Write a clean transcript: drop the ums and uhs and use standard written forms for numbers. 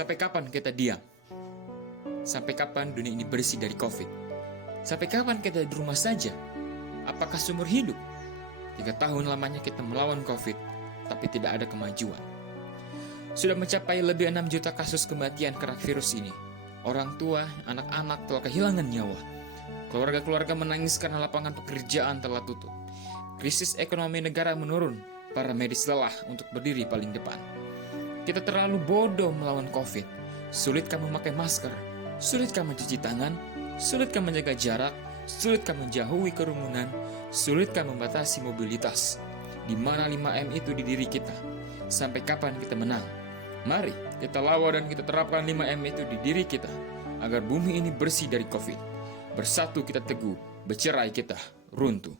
Sampai kapan kita diam? Sampai kapan dunia ini bersih dari COVID? Sampai kapan kita di rumah saja? Apakah seumur hidup? 3 tahun lamanya kita melawan COVID, tapi tidak ada kemajuan. Sudah mencapai lebih 6 juta kasus kematian karena virus ini. Orang tua, anak-anak telah kehilangan nyawa. Keluarga-keluarga menangis karena lapangan pekerjaan telah tutup. Krisis ekonomi negara menurun. Para medis lelah untuk berdiri paling depan. Kita terlalu bodoh melawan COVID. Sulitkah memakai masker? Sulitkah mencuci tangan? Sulitkah menjaga jarak? Sulitkah menjauhi kerumunan? Sulitkah membatasi mobilitas? Di mana 5M itu di diri kita? Sampai kapan kita menang? Mari kita lawan dan kita terapkan 5M itu di diri kita, agar bumi ini bersih dari COVID. Bersatu kita teguh, bercerai kita runtuh.